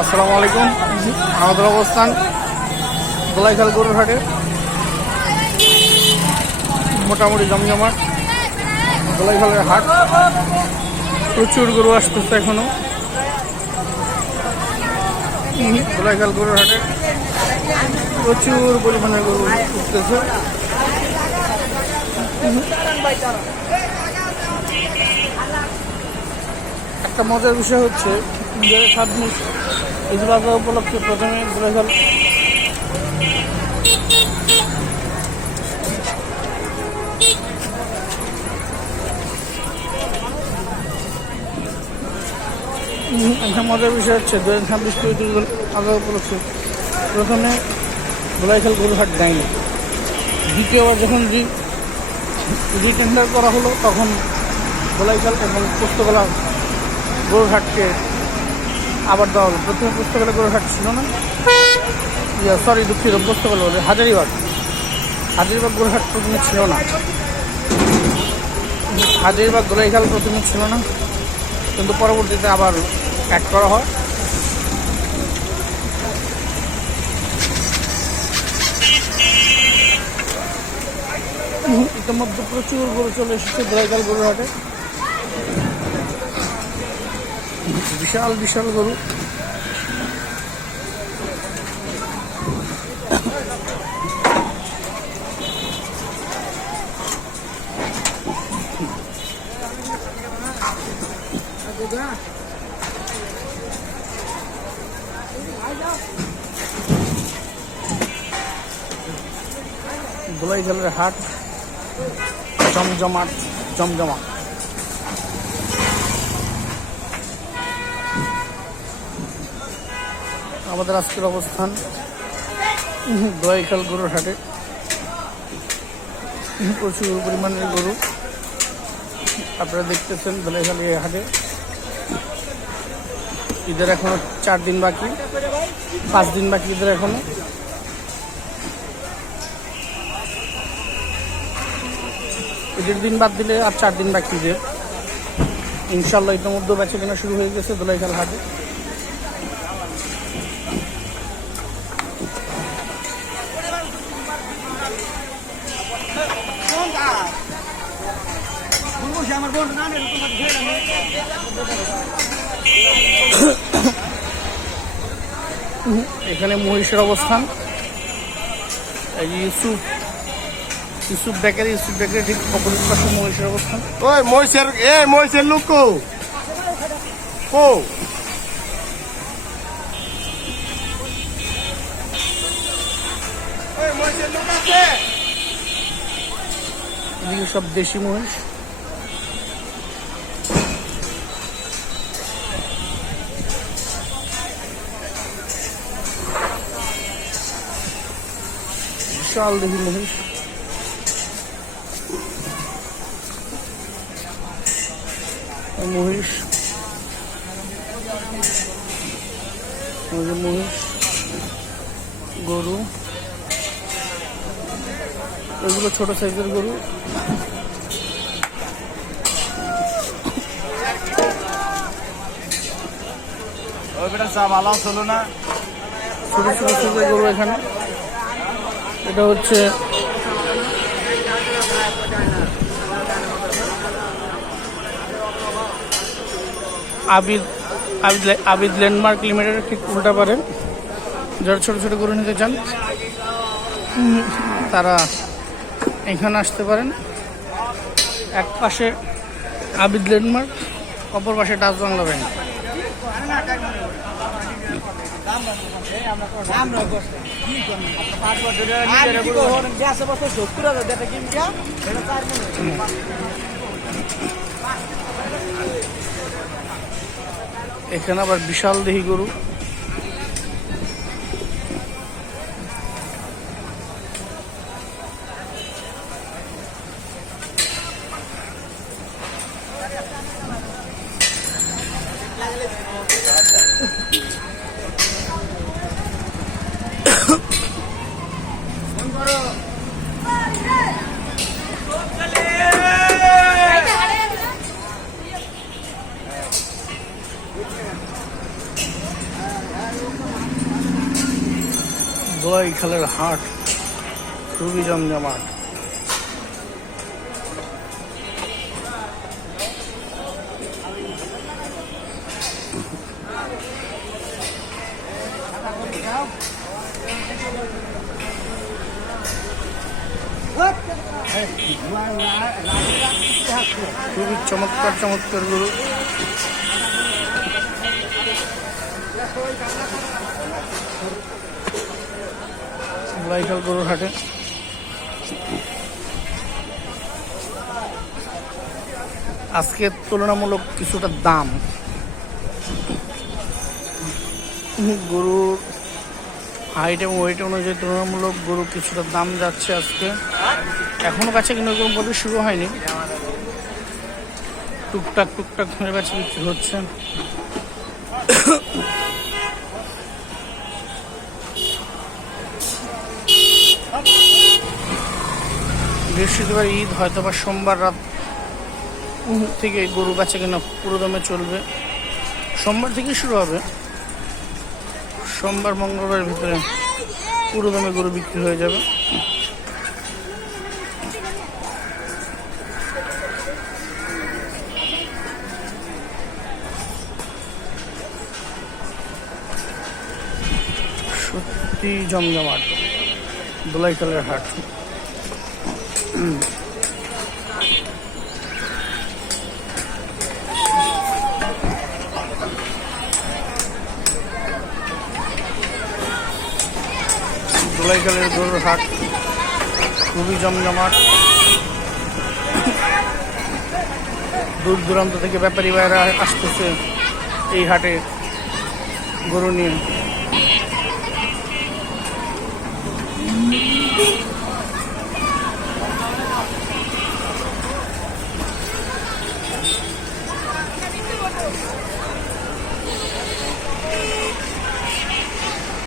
আসসালামু আলাইকুম। আমাদের অবস্থান গোলাইখাল গরুর হাটে। মোটামুটি জমজমাট গোলাইখালের হাট। প্রচুর গরু আসতেছে এখনো গোলাইখাল গরুর হাটে। প্রচুর পরিমাণে গরু উঠতেছে। একটা মজার বিষয় হচ্ছে 2026 ঈদুল আজহা উপলক্ষে প্রথমে গোলাইখাল একটা মজার বিষয় হচ্ছে 2026 ঈদুল আজহা উপলক্ষে প্রথমে গোলাইখাল গরুর হাট দেয়নি। দ্বিতীয়বার যখন রিটেন্ডার করা হলো তখন গোলাইখাল এবং পোস্তগোলা গরুর হাটকে আবার দেওয়া হলো। প্রথমে পোস্তগোলা গরুর হাট ছিল না, সরি দুঃখিত, পোস্তগোলা বলে হাজারিবাগ গরুর হাট প্রথমে ছিল না। হাজারিবাগ গোলাইখাল প্রথমে ছিল না, কিন্তু পরবর্তীতে আবার অ্যাড করা হয়। ইতিমধ্যে প্রচুর গরু চলে এসেছে গোলাইখাল গরুর হাটে। বিশাল বিশাল গরু। গোলাইখালের হাট জমজমাট। আমাদের আজকের অবস্থান গোলাইখাল গরুর হাটে। প্রচুর পরিমাণের গরু আপনারা দেখতেছেন গোলাইখাল হাটে। ঈদের এখনো 4 দিন বাকি, 5 দিন বাকি ঈদের এখনো। ঈদের দিন বাদ দিলে আর 4 দিন বাকি ঈদের। ইনশাল্লাহ ইতিমধ্যে বেচা কেনা শুরু হয়ে গেছে গোলাইখাল হাটে। এখানে মহিষের অবস্থান। এই ইউসুফ বেকারি ঠিক অপোজিট পাশে মহিষের অবস্থান। ওই মহিষের লোক কো এদিকে সব দেশি মহিষ। বিশাল দেশি মহিষ। মহিষ গরু, এগুলো ছোট সাইজের গরু। ছোট সাইজের গরু এখানে। এটা হচ্ছে আবিদ ল্যান্ডমার্ক লিমিটেডের ঠিক উল্টা পারেন। যারা ছোট ছোট গরু নিতে চান তারা এখানে আসতে পারেন। এক পাশে আবিদ ল্যান্ডমার্ক, অপর পাশে ডাচ বাংলা ব্যাংক। এখানে আবার বিশাল দেহি গরু। ধোলাইখালের হাট খুবই জমজমাট। খুবই চমৎকার চমৎকার গরু। ধোলাইখাল গরুর হাটে আজকে তুলনামূলক কিছুটা দাম। গরুর হাইট এবং ওয়েট অনুযায়ী তুলনামূলক গরু কিছুটা দাম যাচ্ছে আজকে। এখনো কাছে কিন্তু এরকম ভাবে শুরু হয়নি, টুকটাক টুকটাক হয়ে কাছে বিক্রি হচ্ছে। বৃহস্পতিবার ঈদ, হয়তো বা সোমবার রাত থেকে গরু বেচা কেনা পুরো দমে চলবে। সোমবার থেকে শুরু হবে, সোমবার মঙ্গলবারের ভিতরে পুরো দমে গরু বিক্রি হয়ে যাবে। সত্যি জমজমাট ধোলাইখালের হাট। ধোলাইখালের গরুর হাট খুবই জমজমাট। দূর দূরান্ত থেকে ব্যাপারী ভাইরা আসতেছে এই হাটে গরু নিয়ে।